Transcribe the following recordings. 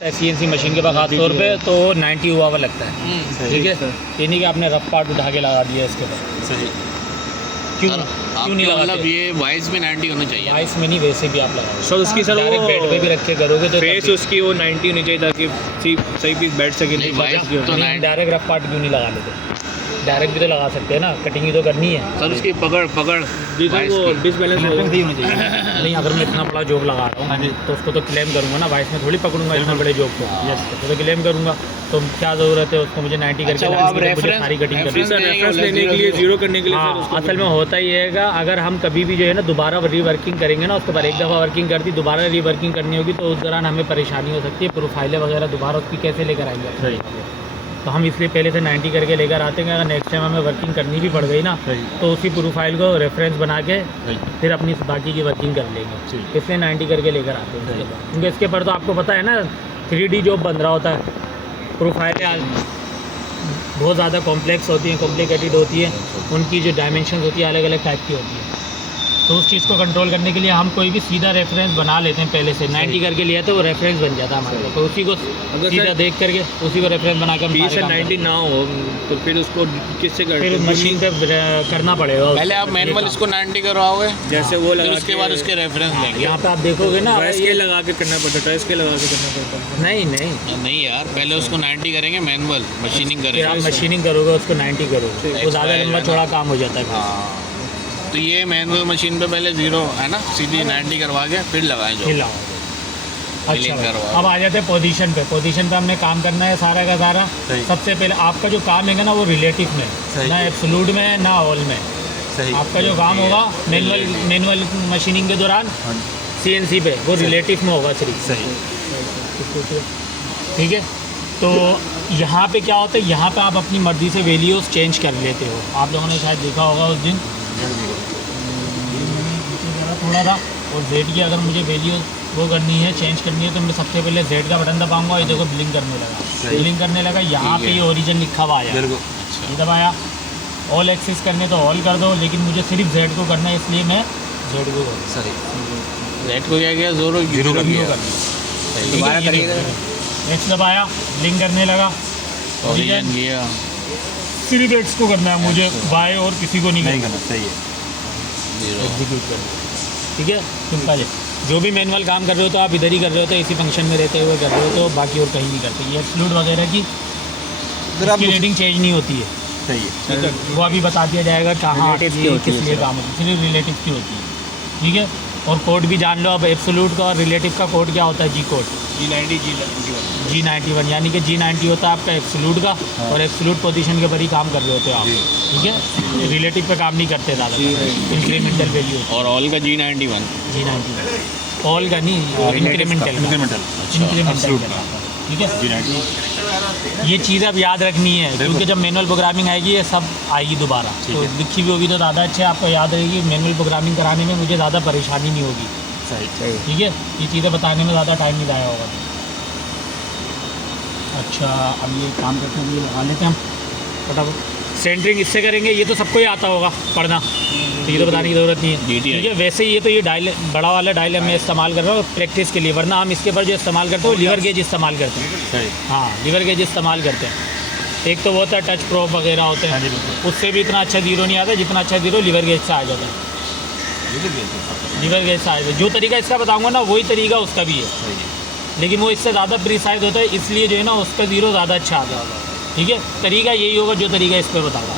CNC machine के पास खास तौर पे तो 90 हुआ हुआ लगता है। ठीक है, ये नहीं कि आपने रफ पार्ट उठा के लगा दिया इसके ऊपर। सही। क्यों सर, क्यों नहीं मतलब लगाते? ये वॉइस में 90 होना चाहिए। वाइस में नहीं, वैसे भी आप लगाओ सर उसकी सर डायरेक्ट वो बेड पे भी रख के करोगे तो फेस उसकी वो 90 होनी चाहिए ताकि सही पीस बैठ सके। नहीं, वाइस तो नहीं। डायरेक्ट रफ पार्ट क्यों नहीं लगा लेते? डायरेक्ट भी तो लगा सकते हैं ना, कटिंग ही तो करनी है। सर उसकी पकड़ डिस वो डिसबैलेंस हो नहीं, अगर मैं इतना बड़ा जॉब लगा रहा हूँ तो उसको तो क्लेम करूँगा ना, वाइस में थोड़ी पकड़ूंगा इतना बड़े जॉब को। तो क्लेम करूँगा, तो क्या ज़रूरत है उसको मुझे 90 करके अच्छा, वो लगाने आप की, मुझे रेफरेंस सारी कटिंग करनी है। रेफरेंस लेने के लिए, जीरो करने के लिए सर हाँ, उसको असल में होता ही है, अगर हम कभी भी जो है ना दोबारा रीवर्किंग करेंगे ना, उसके बाद एक दफ़ा वर्किंग कर दी, दोबारा रीवर्किंग करनी होगी तो उस दौरान हमें परेशानी हो सकती है। प्रोफाइलें वगैरह दोबारा उसकी कैसे लेकर आएंगे? तो हम इसलिए पहले से 90 करके लेकर आते हैं। अगर नेक्स्ट टाइम हमें वर्किंग करनी भी पड़ गई ना तो उसी प्रोफाइल को रेफरेंस बना के फिर अपनी बाकी की वर्किंग कर लेंगे, इसलिए 90 करके लेकर आते हैं। क्योंकि इसके पर तो आपको पता है ना 3D जॉब बन रहा होता है, प्रोफाइलें बहुत ज़्यादा कॉम्प्लेक्स होती हैं, कॉम्प्लिकेटेड होती है, उनकी जो डायमेंशन होती है अलग अलग टाइप की होती है। तो उस चीज़ को कंट्रोल करने के लिए हम कोई भी सीधा रेफरेंस बना लेते हैं पहले से। 90 करके लिया तो वो रेफरेंस बन जाता है हमारे को, तो उसी को सीधा देख करके उसी को रेफरेंस बना के हम सारे काम 90 ना हो तो फिर उसको किससे करते फिर हैं? मशीन पे करना पड़ेगा। पहले आप मैनुअल इसको 90 करवाओगे, जैसे वो फिर लगा उसके बाद उसके रेफरेंस लेंगे। यहाँ पे आप देखोगे ना वॉइस के लगा के करना पड़ता है, इसके लगा के करना पड़ता है। नहीं नहीं, नहीं यार, पहले उसको 90 करेंगे, मैनुअल मशीनिंग फिर आप करेंगे। मशीनिंग करोगे उसको 90 करोगे, वो ज़्यादा लंबा चौड़ा काम हो जाता है। हाँ, तो ये मैनुअल मशीन पे पहले 0 है ना, सीधी 90 करवा के फिर लगाएं जो। फिर लगाओ। अच्छा Filling भाई, करवाओ। अब आ जाते हैं पोजीशन पे। पोजीशन पे हमने काम करना है सारा का सारा। सबसे पहले आपका जो काम है ना वो रिलेटिव में, ना एब्सोल्यूट में ना ऑल में। आपका जो काम होगा मैनुअल मशीनिंग के दौरान CNC पे वो रिलेटिव में होगा सिर्फ। ठीक है, तो यहाँ पे क्या होता है, यहाँ पे आप अपनी मर्ज़ी से वैल्यूज़ चेंज कर लेते हो। आप लोगों ने शायद देखा होगा उस दिन थोड़ा था, और Z की अगर मुझे वैल्यू वो करनी है, चेंज करनी है, तो मैं सबसे पहले Z का बटन दबाऊंगा। ये देखो ब्लिंक करने लगा, ब्लिंक करने लगा। यहाँ पे ये ओरिजिन लिखा हुआ आया, ये दबाया। ऑल एक्सेस करने तो ऑल कर दो, लेकिन मुझे सिर्फ Z को करना है, इसलिए मैं Z को करूँ। रेट को क्या किया, जीरो कर दिया। दोबारा करिएगा, X दबाया, ब्लिंक करने लगा। ओरिजिन किया, सिर्फ X को करना है मुझे, बाय और किसी को नहीं करना। सही है। एग्जीक्यूट कर दो। ठीक है, सिंपल है। जो भी मैनुअल काम कर रहे हो तो आप इधर ही कर रहे हो, तो इसी फंक्शन में रहते हुए कर रहे हो, तो बाकी और कहीं नहीं करते। ये एक्सक्लूड वगैरह की रेटिंग चेंज नहीं होती है। सही है। वो अभी बता दिया जाएगा कहाँ किस लिए काम होती है, सिर्फ रिलेटिव की होती है। ठीक है, और कोड भी जान लो अब एब्सोल्यूट का और रिलेटिव का कोड क्या होता है। जी कोड G91, यानी कि G90 होता है आपका एब्सोल्यूट का, और एब्सोल्यूट पोजीशन के ऊपर ही काम कर रहे होते हो आप। ठीक है, रिलेटिव पे काम नहीं करते ज़्यादा, इंक्रीमेंटल वैल्यू। और ऑल का G91, ऑल का नहीं, इंक्रीमेंटल। ठीक है, ये चीज़ अब याद रखनी है, क्योंकि जब मैनुअल प्रोग्रामिंग आएगी ये सब आएगी दोबारा, तो लिखी भी होगी तो ज़्यादा अच्छे आपको याद रहेगी। मैनुअल प्रोग्रामिंग कराने में मुझे ज़्यादा परेशानी नहीं होगी। ठीक है, ये चीज़ें बताने में ज़्यादा टाइम नहीं जाया होगा। अच्छा, अब ये काम करते हैं, ये लगा लेते हैं हम फटाफट। सेंटरिंग इससे करेंगे, ये तो सबको ही आता होगा पढ़ना, तो ये तो बताने की ज़रूरत नहीं है। ठीक है, वैसे ये तो ये डायल बड़ा वाला डायल मैं इस्तेमाल कर रहा हूँ प्रैक्टिस के लिए, वरना हम इसके ऊपर जो इस्तेमाल करते हैं वो लीवर गेज इस्तेमाल करते हैं। हाँ, लीवर गेज इस्तेमाल करते हैं। एक तो वो होता है टच प्रोब वगैरह होते हैं, उससे भी इतना अच्छा जीरो नहीं आता जितना अच्छा जीरो लीवर गेज से आ जाता है। लीवर गेज से आ जाता है। जो तरीका इसका बताऊँगा ना वही तरीका उसका भी है, लेकिन वो इससे ज़्यादा प्रिसाइज होता है, इसलिए जो है ना उसका जीरो ज़्यादा अच्छा आता है। ठीक है, तरीका यही होगा जो तरीका इस पर बता रहा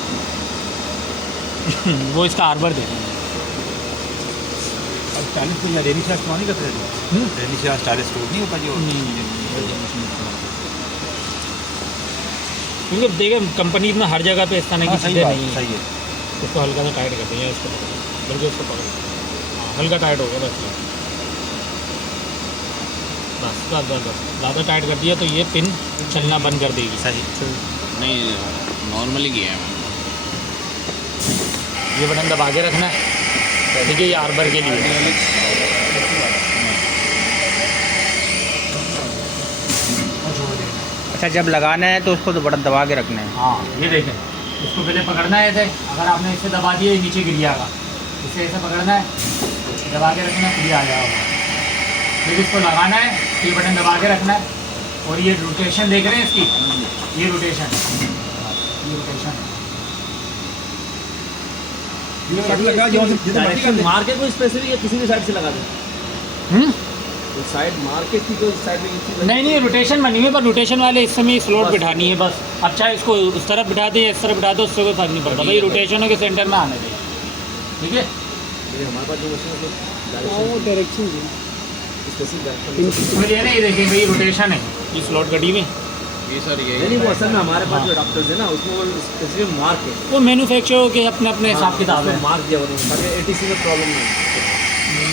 वो इसका आर्बर दे 40 को रेनी से इस्तेमाल नहीं करते थे, रेनी से 40 को नहीं होता जो। क्योंकि देखिए कंपनी में हर जगह पे इस तरह की चीज़ें नहीं है। सही है। इसको हल्का सा टाइट कर देंगे, इसको बल्कि उसको पकड़, हाँ हल्का टाइट हो गया बस बस बस बस बस। ज़्यादा टाइट कर दिया तो ये पिन चलना बंद कर देगी। सही नहीं नॉर्मली किया है मैंने। ये बटन दबा के रखना है। ठीक है, ये आर्बर के लिए। अच्छा, जब लगाना है तो उसको तो बटन दबा के रखना है। हाँ, ये देखें, इसको पहले पकड़ना है ऐसे, अगर आपने इसे दबा दिया ये नीचे गिर जाएगा। इसे ऐसे पकड़ना है, दबा के रखना है, फिर आ जाएगा। फिर इसको लगाना है, ये बटन दबा के रखना है, और ये रोटेशन देख रहे हैं इसकी, ये रोटेशन लगा जो डायरेक्शन मार के कोई स्पेसिफिक या किसी भी साइड से लगा दे, तो साइड मार के की कोई साइड में किसी नहीं रोटेशन बनी हुई है, पर रोटेशन वाले इस समय स्लॉट बिठानी है बस। अब चाहे इसको उस तरफ बिठा दे इस तरफ बिठा दो, उससे कोई फर्क नहीं पड़ता भाई, रोटेशनों के सेंटर में आने चाहिए, ठीक है। हमारे पास जो मशीन है डायरेक्शन स्पेसिफिक फिर ये नहीं देखिए भाई रोटेशन है, ये स्लॉट गड़ी में ये सर ये नहीं, वो असल में हमारे पास जो डॉक्टर्स है ना उसमें वो स्पेसिफिक मार्क है, वो मैन्युफैक्चर के अपने अपने हिसाब किताब है, मार्क दिया हुआ है ताकि एटीसी में प्रॉब्लम नहीं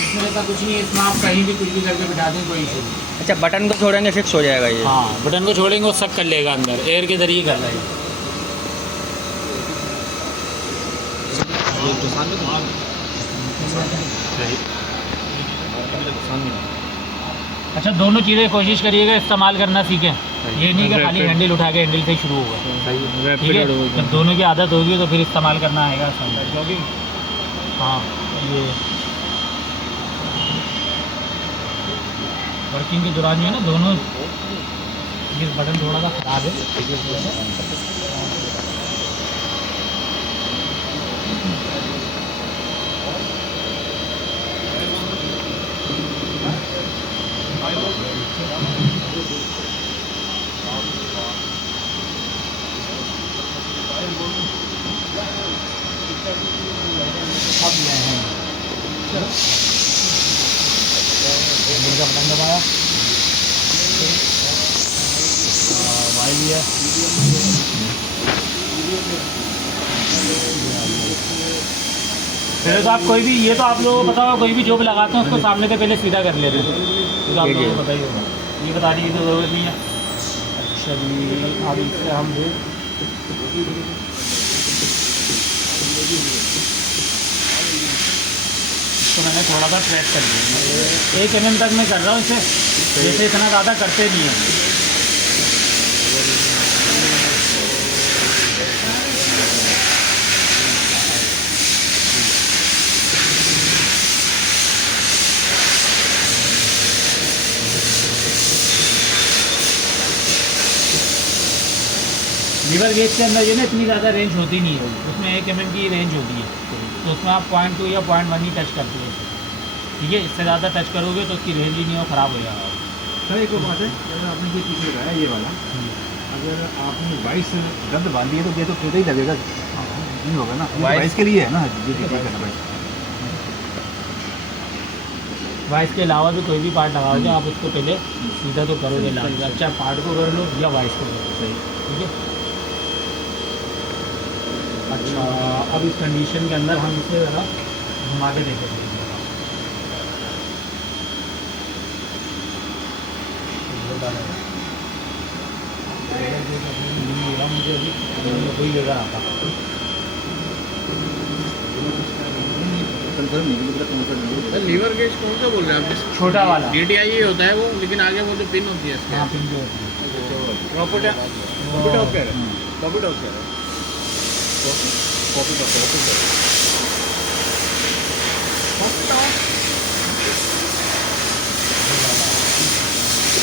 इसमें ऐसा कुछ नहीं है, इसमें आप कहीं भी कुछ भी करके बिठा दें कोई इशू नहीं। अच्छा, बटन को छोड़ेंगे फिक्स हो जाएगा ये? हाँ, बटन को छोड़ेंगे वो सब कर लेगा, अंदर एयर के जरिए कर लेगा। अच्छा, दोनों चीज़ें कोशिश करिएगा इस्तेमाल करना सीखें, ये नहीं कि खाली हैंडल उठा के हैंडल से ही शुरू होगा, ठीक है। जब दोनों की आदत होगी तो फिर इस्तेमाल करना आएगा आसान, क्योंकि हाँ ये वर्किंग के दौरान जो है ना दोनों, ये बटन थोड़ा सा खराब है, अब मैं हैं का बटन दबाया, वाई लिया, फिर तो आप कोई भी, ये तो आप लोगों को पता होगा, कोई भी जो भी लगाते हैं उसको सामने से पहले सीधा कर लेते हैं, तो आप लोगों को पता ही होगा, ये बताने की तो ज़रूरत नहीं है। अच्छा जी, अब इससे हम तो मैंने थोड़ा सा ट्रैक कर दिया, 1 mm तक मैं कर रहा हूँ इसे, जैसे इतना ज़्यादा करते नहीं हैं। लीवर गेज के अंदर ये ना इतनी ज़्यादा रेंज होती नहीं है, उसमें 1 mm की रेंज होती है, तो उसमें आप 0.2 या 0.1 ही टच करते हो, ठीक है। इससे ज़्यादा टच करोगे तो उसकी रेंज ही नहीं हो, ख़राब हो जाएगा। सर एक और बात है, अगर आपने ये पीछे लगाया ये वाला, अगर आपने वाइस दर्द बांध दिए तो ये तो खुद ही लगेगा, नहीं होगा ना, वाइस के लिए है ना, ये करना भाई। वाइस के अलावा भी कोई भी पार्ट लगाओगे आप उसको पहले सीधा तो करोगे लाल, अच्छा पार्ट को कर लो या वाइस को कर लो, ठीक है। अच्छा, अब इस कंडीशन के अंदर हम इसे ज़रा घुमा के देखेंगे, मुझे अभी कोई जगह आता लीवर गेज कौन सा बोल रहे हैं आप? छोटा वाला DTI ही होता है वो, लेकिन आगे वो जो पिन होती है इसके, हाँ पिन जो होती है प्रॉपर टॉप कह रहे हैं, कॉपी टॉप कह रहे हैं, कॉपी टॉप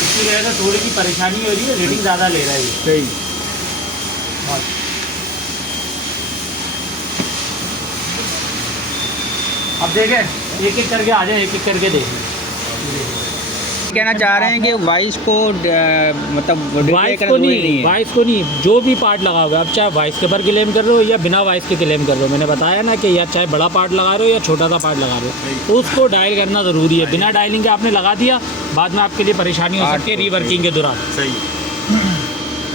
इसकी वजह से थोड़ी सी परेशानी हो रही है, रीडिंग ज़्यादा ले रहा है ये, सही। अब देखें एक एक करके आ जाए, एक एक करके देखें। कहना चाह रहे हैं कि वाइस को मतलब वाइस को नहीं, जो भी पार्ट लगाओगे आप, चाहे वाइस के ऊपर क्लेम कर रहे हो या बिना वाइस के क्लेम कर रहे हो, मैंने बताया ना कि या चाहे बड़ा पार्ट लगा रहे हो या छोटा सा पार्ट लगा रहे हो, तो उसको डायल करना ज़रूरी है। बिना डायलिंग के आपने लगा दिया, बाद में आपके लिए परेशानी हो सकती है रीवर्किंग के दौरान।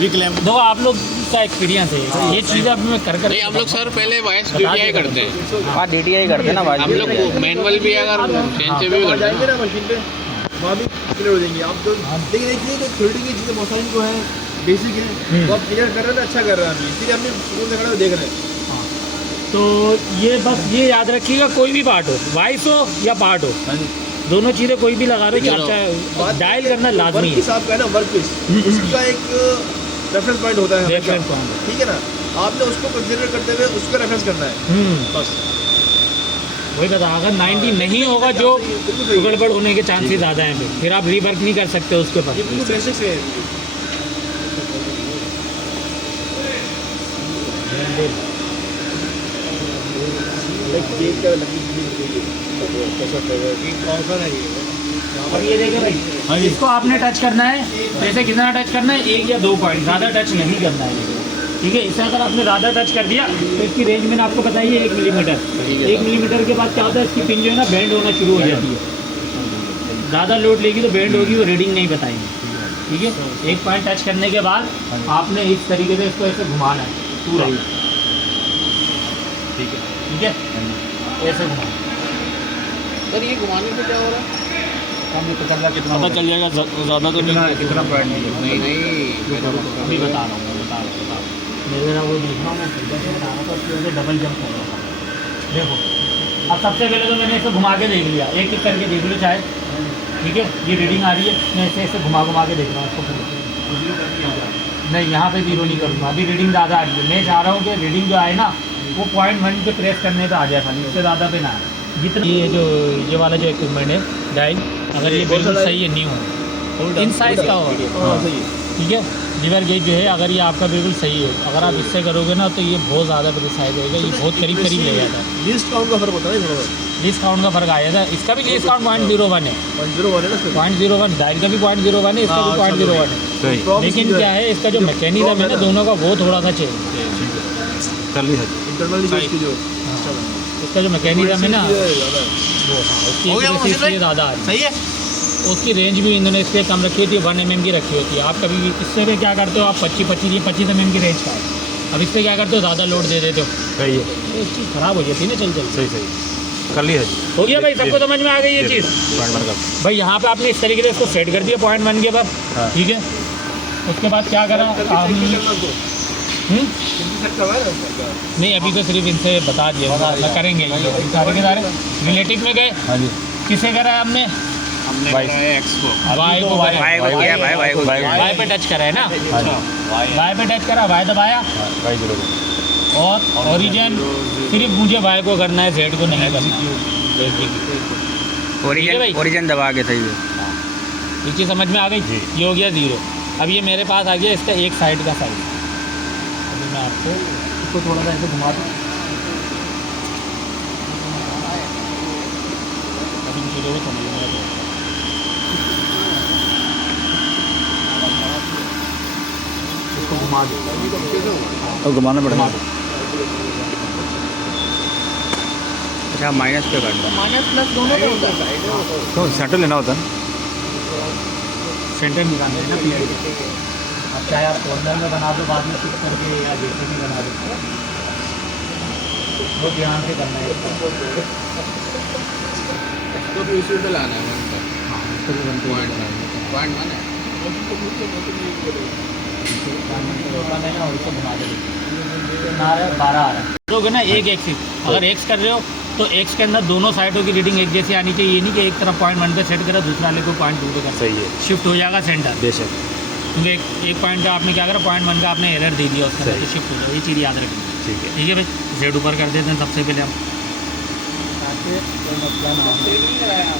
रिक्लेम देखो आप लोग का एक्सपीरियंस है, ये चीज़ अब मैं कर नहीं, हम लोग सर पहले वाइस DTI करते हैं, हाँ DTI करते हैं ना वाइस, हम लोग मैनुअल भी अगर चेंज से भी करते हैं ना मशीन पे, वहाँ भी क्लियर हो जाएंगे आप तो। लेकिन देखिए कि थ्योरी की चीज़ें बहुत सारी जो है बेसिक है, वो आप क्लियर कर रहे हैं तो अच्छा कर रहे हैं, अभी इसलिए हमने स्कूल से खड़ा देख रहे हैं। तो ये बस ये याद रखिएगा, कोई भी पार्ट हो, वाइस हो या पार्ट हो, दोनों चीज़ें कोई भी लगा रहे हो, अच्छा डायल करना लाजमी है। वर्क पीस आपका है ना, वर्क पीस उसका एक रेफरेंस पॉइंट होता है हमेशा, रेफरेंस पॉइंट, ठीक है ना, आपने उसको कंसीडर करते हुए उसको रेफरेंस करना है बस। वही बता, अगर 90 नहीं होगा जो गड़बड़ होने के चांसेस ज़्यादा हैं, फिर आप रीवर्क नहीं कर सकते उसके ये पास। बिल्कुल बेसिक्स है। केक का लगी कैसा कौन सा नहीं अब ये देखिए भाई, हाँ जी। इसको आपने टच करना है, जैसे कितना टच करना है, 1 या 2 पॉइंट, ज़्यादा टच नहीं करना है। ठीक है, इससे अगर आपने ज़्यादा टच कर दिया तो इसकी रेंज मैंने आपको बताई है 1 मिलीमीटर। 1 मिलीमीटर के बाद क्या होता है, इसकी पिन जो है ना बेंड होना शुरू हो जाती है। ज़्यादा लोड लेगी तो बेंड होगी, वो रीडिंग नहीं बताएंगे। ठीक है, 1 पॉइंट टच करने के बाद आपने इस तरीके से इसको ऐसे घुमाना है पूरा। ठीक है। ठीक है, ऐसे घुमाना। सर ये घुमाने से क्या हो रहा है? हमने पकड़ना कितना पता चल जाएगा ज़्यादा तो कितना कितना पॉइंट नहीं नहीं अभी बता रहा हूँ, बता रहा हूँ। मेरा वो देखना, मैं जैसे बता रहा था उसकी वजह से डबल जंप कर रहा था। देखो, अब सबसे पहले तो मैंने इसे घुमा के देख लिया, एक एक करके देख लो चाहे। ठीक है, ये रीडिंग आ रही है, मैं इसे ऐसे घुमा के देख रहा हूँ इसको। नहीं, यहाँ पे 0 नहीं करूँगा, अभी रीडिंग ज़्यादा आ रही है। मैं चाह रहा हूँ कि रीडिंग जो आए ना वो 0.1 पे प्रेस करने पे आ जाए, खाली इससे ज़्यादा पे ना आए। जितना ये वाला जो इक्विपमेंट है डायल, अगर ये बिल्कुल सही है, न्यू है, इन साइज़ का हो, ठीक है, लीवर गेज जो है अगर ये आपका बिल्कुल सही है, अगर आप इससे करोगे ना तो ये बहुत ज़्यादा प्रिसाइज होगा, ये बहुत करीब ले जाता है। लीस्ट काउंट का फर्क होता है थोड़ा सा। लीस्ट काउंट का फर्क आया था, इसका भी लीस्ट काउंट 0.01 है। 0.01 है ना इसका? 0.01 डायल का भी 0.01 है, इसका भी 0.01 है। सही। लेकिन क्या है, इसका जो मैकेनिज्म है ना दोनों का, वो थोड़ा सा चेंज है। कर ली है। इंटरनली जो इसकी जो इसका जो मैकेनिज्म है ना, ज़्यादा वो उसकी हो गया वजह से इसलिए ज़्यादा आ रही है। सही है। उसकी रेंज भी इन्होंने इसलिए कम रखी होती है, 1 mm की रखी होती है। आप कभी भी इससे भी क्या करते हो, आप 25 mm की रेंज का है, अब इससे क्या करते हो, ज़्यादा लोड दे देते हो, सही है। तो चीज़ ख़राब हो जाती है ना। चल सही सही कर ली है। हो गया भाई, सबको समझ में आ गई ये चीज़। पॉइंट वन का भाई यहाँ पे आपने इस तरीके से इसको सेट कर दिया 0.1 के बाद। हाँ। ठीक है, उसके बाद क्या करा नहीं, अभी तो सिर्फ इनसे बता दिया, मैं करेंगे ये लोग सारे के सारे। रिलेटिव में गए, हाँ जी। किसे करा है हमने, हमने वाई। कराया एक्स को। वाई को करा है। वाई को किया, वाई को किया। वाई पे टच करा है ना, हाँ जी। वाई पे टच करा, वाई दबाया, हाँ, वाई 0 और ओरिजिन सिर्फ मुझे वाई को करना है, जेड को नहीं करना। ठीक है भाई। ओरिजिन दबा के सही है। ये चीज़ समझ में आ गई। जी। ये हो गया 0। अब ये मेरे पास आ गया इसका एक साइड का साइड। अभी मैं आपको इसको थोड़ा सा ऐसे घुमा दूँ, अभी इन चीज़ों को समझ में आएगा। इसको घुमा दो, तो घुमाना पड़ेगा। अच्छा, माइनस पे कर दो। माइनस प्लस दोनों पे होता है। तो सेंटर लेना होता है। सेंटर निकालना है ना पीछे। अब चाहे आप कॉर्नर में बना दो बाद में शिफ्ट करके, या जैसे भी बना दो, वो ध्यान से करना है। तो भी उसी पे लाना है उनका। हाँ, इसको भी बनते पॉइंट वन है। है ना, उसको घुमा दो। आ रहा है 12 आ रहा है, लोग है ना एक एक्सिस, अगर एक्स कर रहे हो तो एक्स के अंदर दोनों साइडों की रीडिंग एक जैसी आनी चाहिए। ये नहीं कि एक तरफ 0.1 पे सेट करा, दूसरा वाले को 0.2 पे कर, सही है। शिफ्ट हो जाएगा सेंटर। बेशक। क्योंकि एक पॉइंट का आपने क्या करा, 0.1 का आपने एरर दे दिया उसका, सही। तो शिफ्ट हो जाए, ये चीज़ याद रखनी। ठीक है। ठीक है भाई, जेड ऊपर कर देते हैं सबसे पहले हम।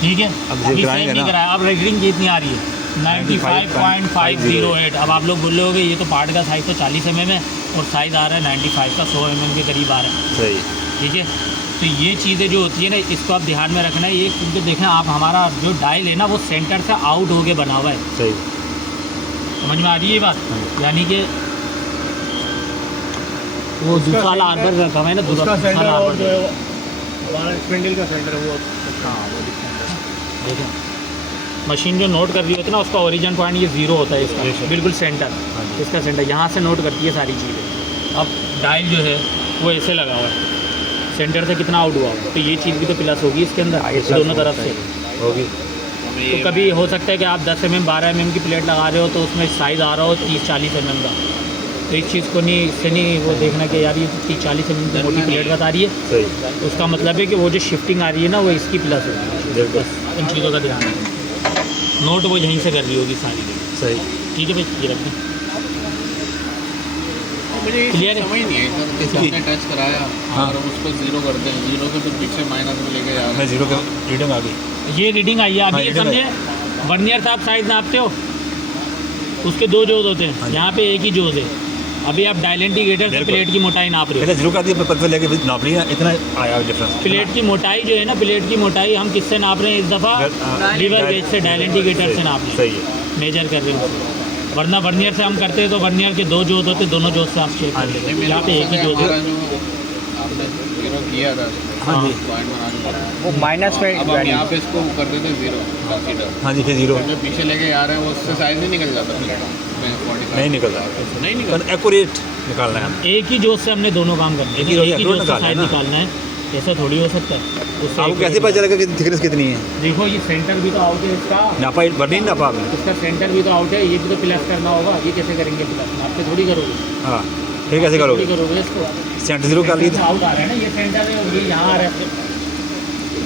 ठीक है, अब अभी कराएंगे सेम नहीं ना। कराया। अब रीडिंग कितनी आ रही है, 95.508। अब आप लोग बोल रहे होगे ये तो पार्ट का साइज़ तो 40 mm है और साइज़ आ रहा है 95 का, 100 mm के करीब आ रहा है। सही। ठीक है, तो ये चीज़ें जो होती है ना, इसको आप ध्यान में रखना है। ये क्योंकि देखें आप, हमारा जो डायल है ना वो सेंटर से आउट होके बना हुआ है। सही। समझ में आ रही है ये बात, यानी कि वो दूसरा वाला आर्बर रखा हुआ है ना, दूसरा सेंटर वाला और आर्बर जो है हमारा स्पिंडल का सेंटर है वो। हाँ, वो देखें मशीन जो नोट कर रही होती है ना, उसका ओरिजिन पॉइंट ये 0 होता है इसका, बिल्कुल सेंटर। इसका सेंटर यहाँ से नोट करती है सारी चीज़ें। अब डायल जो है वो ऐसे लगा हुआ है, सेंटर से कितना आउट हुआ होगा, तो ये चीज़ भी तो प्लस होगी इसके अंदर दोनों तरफ से होगी। तो कभी हो सकता है कि आप 10 mm 12 mm की प्लेट लगा रहे हो तो उसमें साइज़ आ रहा हो 30-40 mm का, तो इस चीज़ को नहीं, इससे नहीं वो देखना कि यार ये 30-40 mm की मोटी प्लेट बता रही है, सही। उसका मतलब है कि वो जो शिफ्टिंग आ रही है ना वो इसकी प्लस होगी। बस इन चीज़ों का ध्यान रखें। नोट वो यहीं से कर रही होगी सारी जगह। सही। ठीक है भाई, ये रख दें। मुझे Clear है? समझ नहीं है सर, जैसे हमने टच कराया हाँ। और उस पर 0 करते हैं, 0 के फिर पीछे माइनस में लेके जा रहे मैं हैं। 0 का रीडिंग आ गई। ये रीडिंग आई है हाँ, अभी, ये रीडिंग समझे वर्नियर साहब साइज़ नापते हो उसके 2 जोज होते हैं, यहाँ पे एक ही जोज है। अभी आप डायल इंडिकेटर से बिल्कुल। प्लेट की मोटाई नाप रहे हो। पहले जीरो कर दिया, पता लेके नापनी है, इतना आया डिफरेंस। प्लेट की मोटाई जो है ना, प्लेट की मोटाई हम किससे नाप रहे हैं इस दफ़ा? लीवर गेज से, डायल इंडिकेटर से नाप रहे सही है। हैं, मेजर कर रहे हैं। वरना वर्नियर से हम करते हैं तो वर्नियर के 2 जोज होते, दोनों जोज से आप चेक कर लेते हैं। यहाँ पे एक ही जोज हमारा है। जो आपने जीरो किया था हाँ जी। पॉइंट बना के बनाया। वो माइनस में अब हम यहाँ पे इसको कर देते हैं जीरो कंसीडर, हाँ जी, फिर जीरो जो पीछे लेके आ रहे हैं वो उससे साइज नहीं निकल जाता। नहीं निकल रहा, नहीं निकल पर एक्यूरेट निकालना है हमें। एक ही जोज से हमने दोनों काम करने हैं। एक ही जोज एक ही से जोज से निकालना है साइज ना। निकालना है, ऐसा थोड़ी हो सकता है। उससे आपको एक कैसे पता चलेगा कि थिकनेस कितनी है? देखो ये सेंटर भी तो आउट है इसका, नापा बर्निंग नापा आपने? इसका सेंटर भी तो आउट है, ये भी तो प्लस करना होगा। ये कैसे करेंगे प्लस? आप पे थोड़ी करोगे, हाँ, फिर कैसे थोड़ी करोगे? करोगे इसको। सेंटर जीरो कर ली सेंटर से आउट आ रहा है ना, ये सेंटर है और ये यहाँ आ रहा है,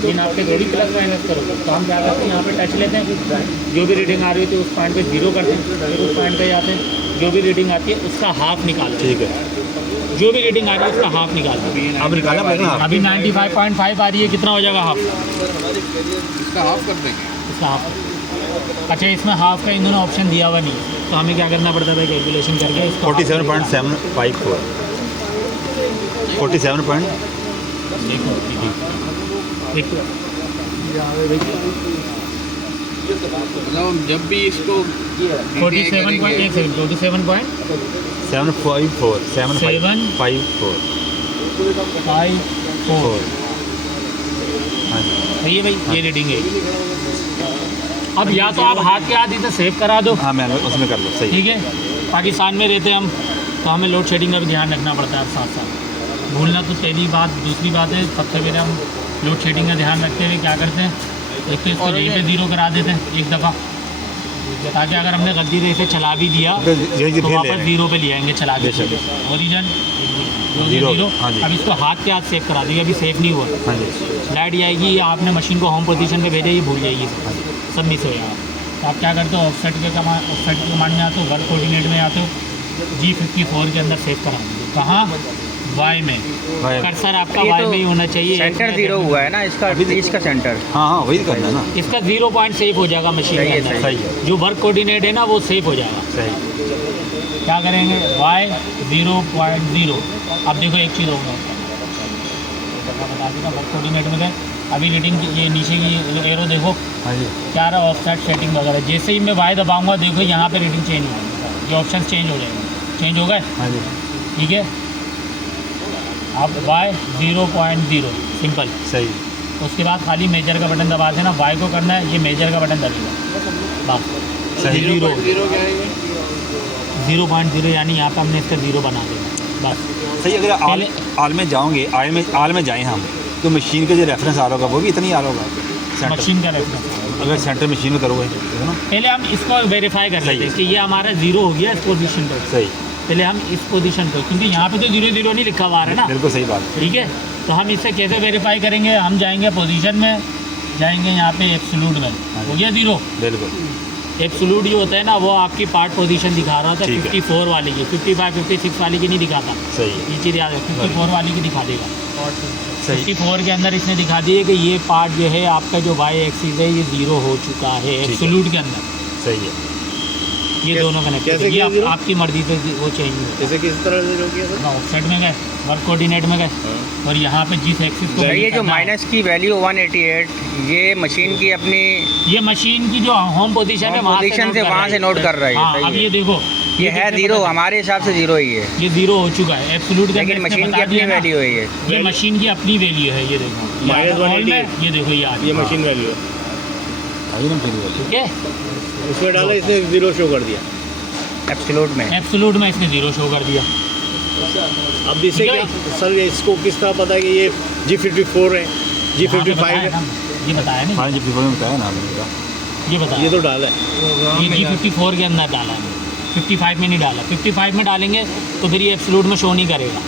ये नाप के थोड़ी प्लस माइनस करोगे। तो हम क्या करते हैं, यहाँ पे टच लेते हैं, जो भी रीडिंग आ रही होती है उस पॉइंट पे जीरो करते हैं, फिर उस पॉइंट पे जाते हैं, जो भी रीडिंग आती है उसका हाफ निकालते हैं। ठीक है, जो भी रीडिंग आ रही है उसका हाफ निकालते हैं। अब निकालना पड़ेगा ना। अभी 95.5 आ रही है, कितना हो जाएगा हाफ? इसका हाफ कर देंगे। इसका हाफ। अच्छा, इसमें हाफ का इन्होंने ऑप्शन दिया हुआ नहीं है, तो हमें क्या करना पड़ता है कैलकुलेशन करके इसको 47.754 47. मतलब जब भी इसको 47.754 754 सही है भाई, ये रीडिंग है। अब या तो आप हाथ के हाथ इसे सेव करा दो, हाँ, मैं उसमें कर लो, सही। ठीक है। पाकिस्तान में रहते हैं हम, तो हमें लोड शेडिंग का भी ध्यान रखना पड़ता है साथ साथ। भूलना तो पहली बात, दूसरी बात है सबसे पहले हम लोड शेडिंग का ध्यान रखते हुए क्या करते हैं, एक तो इसको यहीं पे ज़ीरो करा देते हैं एक दफ़ा, ताकि अगर हमने गलती से इसे चला भी दिया तो वापस ज़ीरो पे ले आएंगे चला के। Origin zero, zero. हाँ जी। अब इसको हाथ के हाथ सेव करा दिया, अभी सेव नहीं हुआ। हाँ जी, लाइट आएगी, आपने मशीन को होम पोजीशन पे भेजा, ये भूल जाइए, सब मिस हो जाएगा। तो आप क्या करते हो, ऑफसेट के कमांड में आते हो, वर्क कोऑर्डिनेट में आते हो, G54 के अंदर सेव करा दो। कहाँ? वाई में। वाई। कर्सर आपका ये वाई तो में ही होना चाहिए। सेंटर जीरो हुआ है ना इसका, इसका सेंटर। हाँ हाँ, वही करना है ना। इसका 0 पॉइंट सेव हो जाएगा मशीन सही के है, अंदर। सही है, जो वर्क कोऑर्डिनेट है ना वो सेव हो जाएगा। सही। क्या करेंगे, वाई 0.0। अब देखो एक चीज़ होगा, बता देगा वर्क कोऑर्डिनेट में गए, अभी रीडिंग ये नीचे की एरो देखो हाँ जी, क्या रहा, ऑफसेट सेटिंग वगैरह। जैसे ही मैं वाई दबाऊंगा देखो यहाँ पे रीडिंग चेंज हो जाएगी, ये ऑप्शन चेंज हो जाएंगे, चेंज हो गए, हाँ जी, ठीक है। अब वाई 0.0 सिंपल। सही। उसके बाद खाली मेजर का बटन दबा देना, वाई को करना है, ये मेजर का बटन दबेगा बस। सही। जीरो जीरो क्या है ये? 0.0 यानी यहाँ पे हमने इसका 0 बना देना बस। सही। अगर आल में जाओगे, आल में जाएँ हम, तो मशीन का जो रेफरेंस आ रहा होगा वो भी इतना ही आ रहा होगा सेंटर। मशीन का रेफरेंस अगर सेंटर मशीन में करोगे है ना, पहले हम इसको वेरीफाई कर सही लेते है। हैं कि ये हमारा 0 हो गया इस पोजीशन पर। सही, पहले हम इस पोजीशन पर, क्योंकि यहाँ पे तो 0 नहीं लिखा हुआ आ रहा है ना, बिल्कुल सही बात। ठीक है। तो हम इससे कैसे वेरीफाई करेंगे, हम जाएंगे पोजीशन में, जाएंगे यहाँ पे एब्सोल्यूट में, हो गया 0। बिल्कुल, एब्सोल्यूट जो होता है ना वो आपकी पार्ट पोजीशन दिखा रहा था, ठीक है। 54 वाली की, 55 56 वाली की नहीं दिखाता। सही है, ये चीज़ याद है, 54 वाली की दिखा देगा। सही। 54 के अंदर इसने दिखा दिए कि ये पार्ट जो है आपका जो वाई एक्सिस है ये 0 हो चुका है है। एब्सोल्यूट के अंदर। सही है। ये दोनों कनेक्ट, कैसे ये किया zero? आपकी मर्जी से वो चेंज होगा। जैसे किस तरह जीरो किया सर? ऑफसेट में गए, वर्क कोऑर्डिनेट में गए, और यहाँ पे जिस एक्सिस को सर, ये जो करना है, माइनस की वैल्यू 188, ये मशीन की अपनी ये मशीन की जो होम पोजीशन है वहाँ पोजीशन से वहाँ से नोट कर रहा है। हाँ, सही अब है। ये देखो ये है कितने 0, पता- हमारे हिसाब से 0 ही है, ये 0 हो चुका है एब्सोल्यूट के लेकिन अंदर इसने मशीन बता की अपनी दिया ना, वैल्यू है ये। ये मशीन की अपनी वैल्यू है, ये देखो Minus यहाँ पे all 188 में, ये देखो ये आ रही ये है, मशीन वैल्यू है, आई ना फिर ठीक है। उसमें डाला इसने जीरो शो कर दिया। एब्सोल्यूट में एब्सोल्यूट में इसने 0 शो कर दिया। अब इससे ठीक है क्या सर, इसको किस तरह पता है कि ये G54 है, यहाँ पे G55 बताया है? ना, ये बताया नहीं, हाँ जी, में बताया ना आपने का। ये बताया, ये तो डाला है। ये G54 के अंदर डाला है, 55 में नहीं डाला। 55 में डालेंगे तो फिर ये एब्सोल्यूट में शो नहीं करेगा,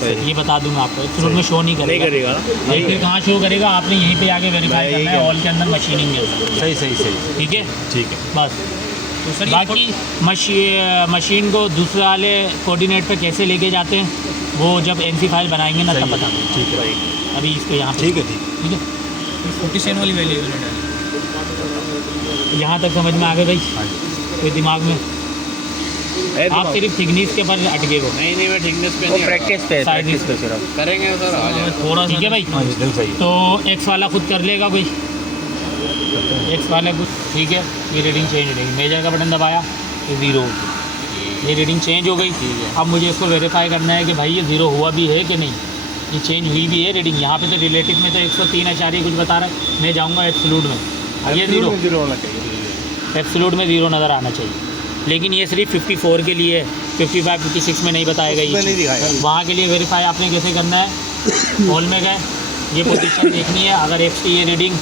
सही ये बता दूंगा आपको, एब्सोल्यूट में शो नहीं नहीं करेगा। करेगा ना? ये फिर कहाँ शो करेगा, आपने यहीं पे आगे वेरीफाई मैं यही करना है, कह ऑल के अंदर मशीनिंग है, सही सही सही, ठीक है ठीक है। बस। बाकी मशीन को दूसरे वाले कोऑर्डिनेट पे कैसे लेके जाते हैं वो जब NC फाइल बनाएंगे ना सही तब है, बता देंगे। ठीक है, अभी इसको यहाँ पे ठीक है, ठीक। ठीक है, 47 वाली वैल्यू यहाँ तक समझ में आ गए भाई। हाँ जी, कोई दिमाग में आप सिर्फ थिकनेस के पर अटके हो। नहीं मैं थिकनेस पे वो नहीं प्रैक्टिस पे Size प्रैक्टिस पे सिर्फ करेंगे सर आ जाएगा। थोड़ा ठीक है भाई। हाँ जी बिल्कुल सही है। तो एक्स वाला खुद कर लेगा कोई, एक्स वाला कुछ ठीक है। ये रीडिंग चेंज हो जाएगी, मेजर का बटन दबाया ये 0, ये रीडिंग चेंज हो गई। ठीक है, अब मुझे इसको वेरीफाई करना है कि भाई ये 0 हुआ भी है कि नहीं, ये चेंज हुई भी है रीडिंग। यहाँ पे तो रिलेटिव में तो 103 आचार्य कुछ बता रहा है, मैं जाऊँगा एब्सोल्यूट में, ये 0 होना चाहिए। एब्सोल्यूट में 0 नज़र आना चाहिए। लेकिन ये सिर्फ 54 के लिए है, 55 56 में नहीं बताएगा ये नहीं चीज़। दिखाएगा। वहाँ के लिए वेरीफाई आपने कैसे करना है, हॉल में गए, ये पोजीशन देखनी है। अगर एक्स ये रीडिंग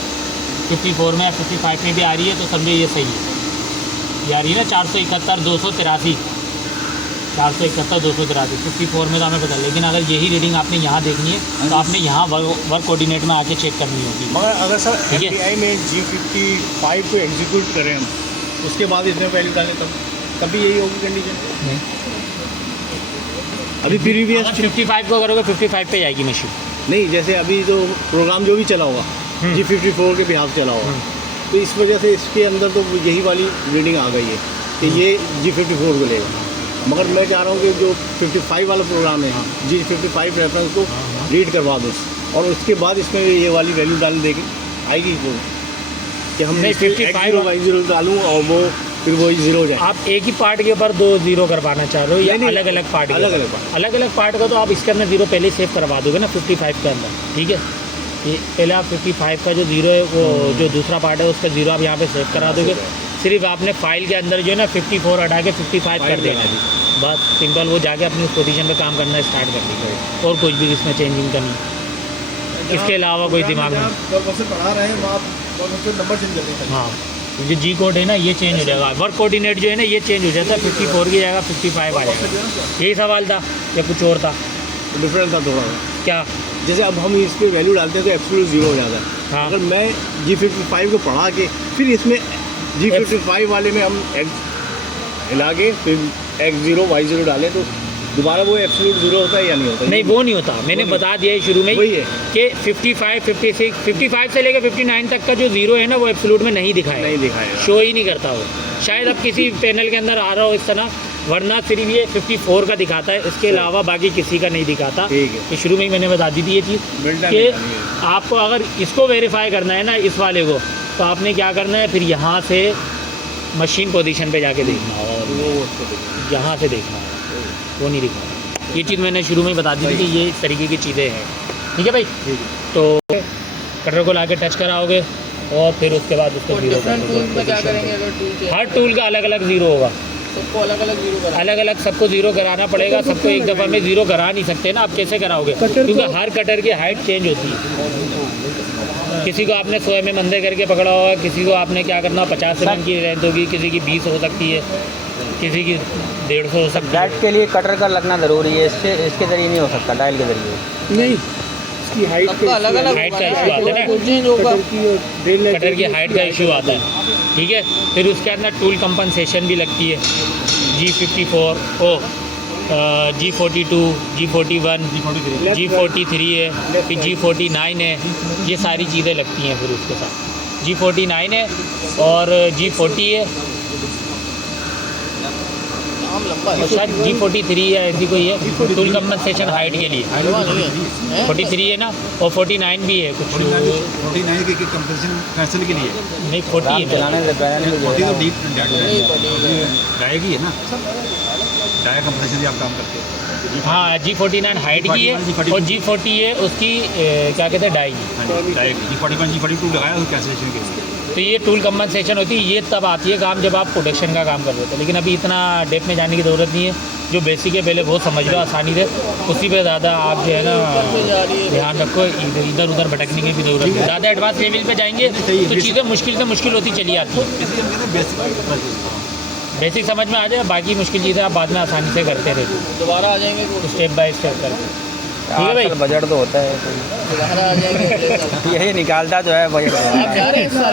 54 में या 55 में भी आ रही है तो समझे ये सही है। ये आ रही है ना 471 283, 471 283, 54 में तो हमें पता है। लेकिन अगर यही रीडिंग आपने यहाँ देखनी है तो आपने यहाँ वर्क कोऑर्डिनेट में आके चेक करनी होगी। मगर अगर सर ठीक है। एफबीआई में G55 को एग्जीक्यूट करें हम, उसके बाद इसमें वैल्यू डालें तभी यही होगी कंडीशन। अभी प्रीवियस 55 को करोगे 55 पे जाएगी मशीन। नहीं, जैसे अभी जो प्रोग्राम जो भी चला होगा G54 के बिहाफ चला होगा, तो इस वजह से इसके अंदर तो यही वाली रीडिंग आ गई है कि ये G54 को लेगा। मगर मैं चाह रहा हूँ कि जो 55 वाला प्रोग्राम है G55 रेफरेंस को रीड करवा दो और उसके बाद इसमें ये वाली वैल्यू डाल देगी आएगी वो कि हम नहीं, 55 X0 डालूँ और वो फिर वही 0 हो जाए। आप एक ही पार्ट के ऊपर 2 0 करवाना चाह रहे हो या नहीं, अलग अलग पार्ट? अलग-अलग पार्ट। अलग अलग पार्ट का तो आप इसके अंदर 0 पहले सेव करवा दोगे ना 55 के अंदर। ठीक है, ये पहले आप 55 का जो 0 है वो जो दूसरा पार्ट है उसका 0 आप यहाँ पे सेव करा दोगे। सिर्फ आपने फाइल के अंदर जो है ना 54 हटा के 55 कर देना है, बस सिंपल। वो जाके अपनी उस पोजीशन पे काम करना स्टार्ट कर देगा और कुछ भी इसमें चेंजिंग करनी। इसके अलावा कोई दिमाग में पढ़ा रहे हैं आप नंबर चेंज कर दें। हाँ, जो जी कोड है ना ये चेंज हो जाएगा, वर्क कोऑर्डिनेट जो है ना ये चेंज हो जाता है, 54 की जगह 55 आ जाएगा। यही सवाल था या कुछ और था? डिफरेंस था थोड़ा क्या? जैसे अब हम इस पे वैल्यू डालते हैं तो एब्सोल्यूट 0 हो जाता है। हाँ। अगर मैं G55 को पढ़ा के फिर इसमें G55 वाले में हम हिला के फिर X0 Y0 डालें तो दोबारा वो एब्सोल्यूट 0 होता है या नहीं होता? नहीं, वो नहीं होता। मैंने बता दिया है शुरू में वही है कि 55 56 55 से लेकर 59 तक का जो 0 है ना वो एब्सोल्यूट में नहीं दिखाएगा, नहीं दिखाएगा। शो ही नहीं करता वो। शायद अब किसी पैनल के अंदर आ रहा हो इस तरह, वरना सिर्फ ये 54 का दिखाता है, इसके अलावा बाकी किसी का नहीं दिखाता। ठीक है। तो शुरू में ही मैंने बता दी थी ये चीज़ बिल्डर कि निकालिए। आपको अगर इसको वेरीफाई करना है ना इस वाले को, तो आपने क्या करना है, फिर यहाँ से मशीन पोजीशन पे जाके देखना होगा, यहाँ से देखना होगा, वो नहीं दिखा। ये चीज़ मैंने शुरू में ही बता दी थी कि ये इस तरीके की चीज़ें हैं। ठीक है भाई, तो कटर को लाके टच कराओगे और फिर उसके बाद उसको 0 करोगे। हर टूल का अलग अलग 0 होगा, सबको अलग अलग 0 करा। अलग अलग सबको 0 कराना पड़ेगा। सबको एक दफ़ा में 0 करा नहीं सकते ना, आप कैसे कराओगे? क्योंकि हर कटर की हाइट चेंज होती है। किसी को आपने 100 mm अंदर करके पकड़ा होगा, किसी को आपने क्या करना, 50 mm की लेंथ होगी, किसी की 20 हो सकती है, किसी की 150 हो सकती है। डाइट के लिए कटर का लगना ज़रूरी है, इसके ज़रिए नहीं हो सकता, डायल के ज़रिए नहीं, इसकी हाइट सबका अलग अलग हाइट का इशू आता है ना, चेंज होगा। कटर की हाइट का इशू आता है। ठीक है, फिर उसके अंदर टूल कंपनसेशन भी लगती है, G54 G42 G41 G43 है, फिर G49 है, ये सारी चीज़ें लगती हैं फिर उसके साथ। G49 है और G40 है और शायद G43 है, ऐसी कोई है टूल कंपनसेशन हाइट के लिए। 43 है ना, और 49 भी है कुछ। 49 के कंपनसेशन कैंसिल के लिए नहीं 40 है चलाने से पहले नहीं 40 तो हो डीप डायरेक्ट ही है ना, डायरेक्ट कंपनसेशन भी आप काम करते हैं। हाँ, G49 हाइट की है और G40 है उसकी क्या कहते हैं डाई की। डायरेक्ट G41 G42 लगाया हुआ कैंसिलेशन के लिए। तो ये टूल कंपनसेशन होती है, ये तब आती है काम जब आप प्रोडक्शन का काम कर रहे होते हैं। लेकिन अभी इतना डेप्थ में जाने की ज़रूरत नहीं है, जो बेसिक है पहले बहुत समझ लो आसानी से, उसी पे ज़्यादा आप जो है ना ध्यान रखो, इधर उधर भटकने की भी ज़रूरत नहीं। ज़्यादा एडवांस लेवल पे जाएंगे तो चीज़ें मुश्किल से मुश्किल होती चली आती है। बेसिक समझ में आ जाए, बाकी मुश्किल चीज़ें आप बाद में आसानी से करते रहते दोबारा आ जाएंगे तो स्टेप बाय स्टेप करके। ठीक है भाई, सकता, बजट तो होता है दोबारा आ जाएंगे। यही निकालता जो है बजट। आप जा रहे हैं इस साल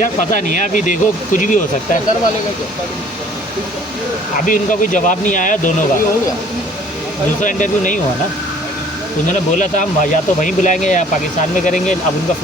यार पता नहीं है, अभी देखो कुछ भी हो सकता है। घर वाले का क्या अभी उनका कोई जवाब नहीं आया दोनों का, हो गया? दूसरा इंटरव्यू नहीं हुआ ना, उन्होंने बोला था हम या तो वहीं बुलाएंगे या पाकिस्तान में करेंगे। अब उनका